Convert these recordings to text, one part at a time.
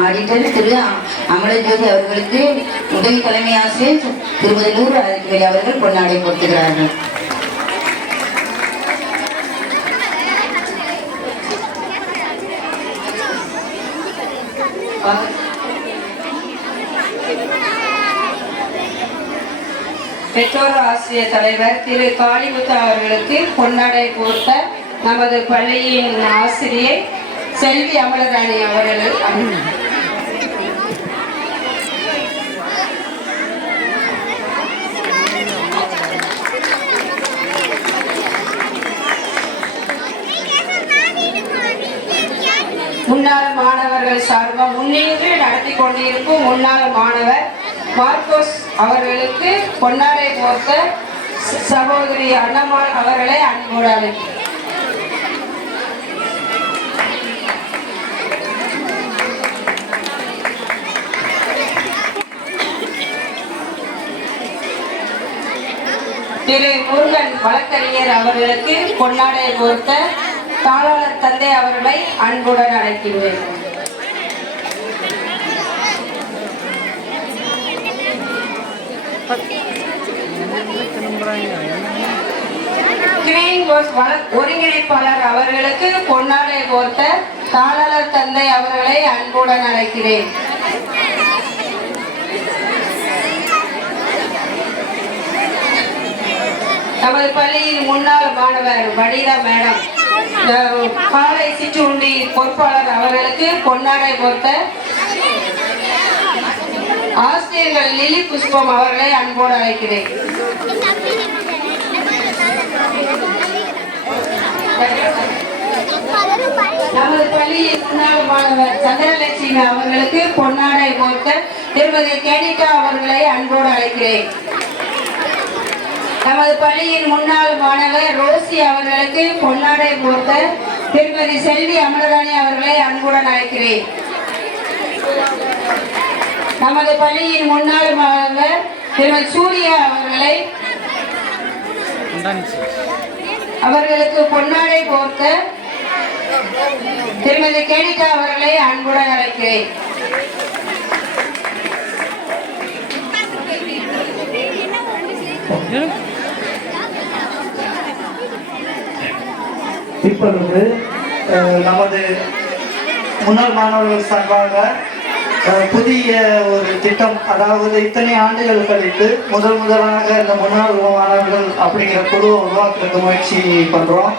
Auditor திரு அமலஜோதி அவர்களுக்கு உதவி தலைமை ஆசிரியர் திருமதி நூறு அதிகாரி அவர்கள் பொன்னாடை போர்த்துகிறார்கள். பெற்றோர் ஆசிரியர் தலைவர் திரு காளிமுத்து அவர்களுக்கு பொன்னாடை போர்த்த நமது பள்ளியின் ஆசிரியர் செல்வி அமலராணி அவர்கள். முன்னாள் மாணவர்கள் சார்பாக முன்னின்று நடத்தி கொண்டிருக்கும் முன்னாள் மாணவர் மார்க்கோஸ் அவர்களுக்கு பொன்னாடை போர்த்த சகோதரி அண்ணம்மாள் அவர்களை அன்போடு அழைக்கிறேன். திரு முருகன் வழக்கறிஞர் அவர்களுக்கு பொன்னாடை போர்த்த தாளாளர் தந்தை அவர்களை அன்புடன் அழைக்கின்றேன். ஒருங்கிணைப்பாளர் அவர்களுக்கு பொன்னாடை போர்த்த தாளாளர் தந்தை அவர்களை அன்புடன் அழைக்கிறேன். நமது பள்ளியின் முன்னாள் மாணவர் வடிதா மேடம் காலை சிற்றுண்டி பொறுப்பாளர் அவர்களுக்கு பொன்னாடை போர்த்த ஆசிரியர்கள் லிலி புஷ்பம் அவர்களை அன்போடு அழைக்கிறேன். நமது பள்ளியின் முன்னாள் மாணவர் சந்திரலட்சுமி அவர்களுக்கு பொன்னாடை போர்த்த திருமதி கேனிட்டா அவர்களை அன்போடு அழைக்கிறேன். நமது பள்ளியின் முன்னாள் மாணவர் ரோசி அவர்களுக்கு பொன்னாடை போர்த்த திருமதி செல்வி அமலராணி அவர்களை அன்புடன் அழைக்கிறேன். நமது பள்ளியின் முன்னாள் மாணவர் திருமதி சூர்யா அவர்களுக்கு பொன்னாடை போர்த்த திருமதி கேனிகா அவர்களை அன்புடன் அழைக்கிறேன். இப்பொழுது நமது முன்னாள் மாணவர்கள் சார்பாக புதிய ஒரு திட்டம், அதாவது இத்தனை ஆண்டுகள் கழித்து முதலாக இந்த முன்னாள் மாணவர்கள் அப்படிங்கிற குழுவை உருவாக்குறதுக்கு முயற்சி பண்ணுறோம்.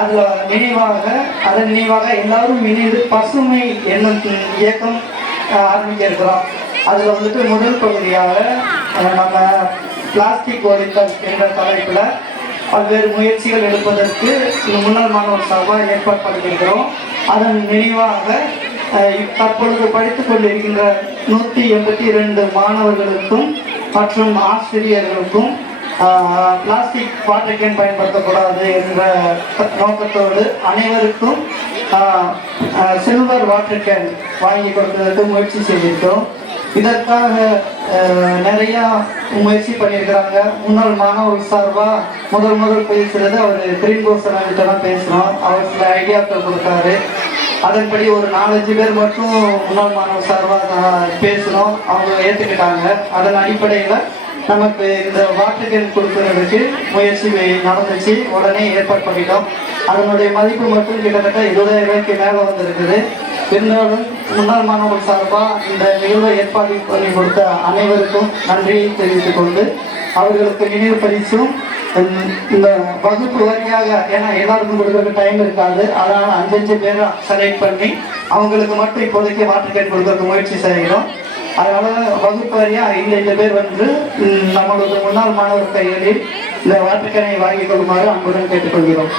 அதன் நினைவாக எல்லாரும் இணைந்து பசுமை என்னும் இயக்கம் ஆரம்பிக்க இருக்கிறோம். அதில் வந்துட்டு முதல் பகுதியாக நம்ம பிளாஸ்டிக் ஒழித்தல் என்ற தலைப்பில் பல்வேறு முயற்சிகள் எடுப்பதற்கு இந்த முன்னாள் மாணவர் சார்பாக ஏற்பாடு பண்ணியிருக்கிறோம். அதன் நினைவாக தற்பொழுது படித்துக் கொண்டிருக்கின்ற 182 மாணவர்களுக்கும் மற்றும் ஆசிரியர்களுக்கும் பிளாஸ்டிக் வாட்டர் கேன் பயன்படுத்தக்கூடாது என்ற நோக்கத்தோடு அனைவருக்கும் சில்வர் வாட்டர் கேன் வாங்கி கொடுப்பதற்கு முயற்சி செய்திருக்கிறோம். இதற்காக நிறையா முயற்சி பண்ணியிருக்கிறாங்க. முன்னாள் மாணவர்கள் சார்பாக முதல் பேசுகிறது அவர் கிரீன்போசன் தான் பேசுகிறோம். அவர் சில ஐடியாக்கள் கொடுத்தாரு. அதன்படி ஒரு 4-5 பேர் மட்டும் முன்னாள் மாணவர் சார்பாக பேசணும், அவங்க ஏற்றுக்கிட்டாங்க. அதன் அடிப்படையில் நமக்கு இந்த வாட்டர் கேன் கொடுக்கறதுக்கு முயற்சி நடந்துச்சு. உடனே ஏற்பாடு பண்ணிட்டோம். அதனுடைய மதிப்பு மட்டும் கிட்டத்தட்ட 20,000 ரூபாய்க்கு மேலே வந்திருக்குது. இருந்தாலும் முன்னாள் மாணவர்கள் சார்பாக இந்த நிகழ்வை ஏற்பாடு பண்ணி கொடுத்த அனைவருக்கும் நன்றியை தெரிவித்துக் கொண்டு அவர்களுக்கு நினைவு பரிசும் இந்த வகுப்பு வாரியாக, ஏன்னா எல்லாருக்கும் கொடுக்கறதுக்கு டைம் இருக்காது, அதனால 5 பேரை செலக்ட் பண்ணி அவங்களுக்கு மட்டும் இப்போதைக்கு வாட்டர் கேன் கொடுக்கறதுக்கு முயற்சி செய்கிறோம். அதனால வகுப்பு வாரியாக 5 பேர் வந்து நம்மளது முன்னாள் மாணவர் கைகளில் இந்த வாட்டர் கேனை வாங்கி கொள்ளுமாறு அன்புடன் கேட்டுக்கொள்கிறோம்.